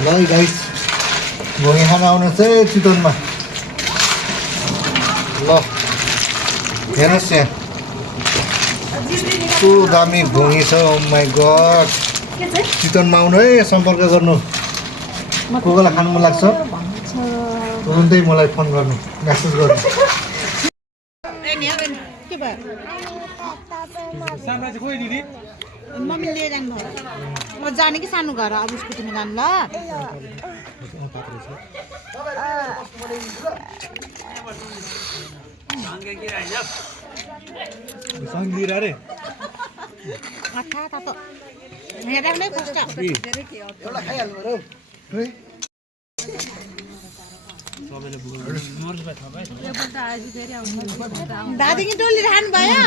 ल गाइस घोगी खान आउनुहोस् है चितवनमा ल हेर्नुहोस् यहाँ कस्तो दामी घोगी छ ओ माई गड चितवनमा आउनु है सम्पर्क गर्नु को कोलाई खानु मन लाग्छ तुरुन्तै मलाई फोन गर्नु मेसेज गर्नु मम्मीले लिएर जानु भयो म जाने कि सानो घर अब स्कुटीमा जानु ल अच्छा तातो हेरेर नै खोज्छ एउटा खाइहाल्नु र दादी कि डोली राख्नु भयो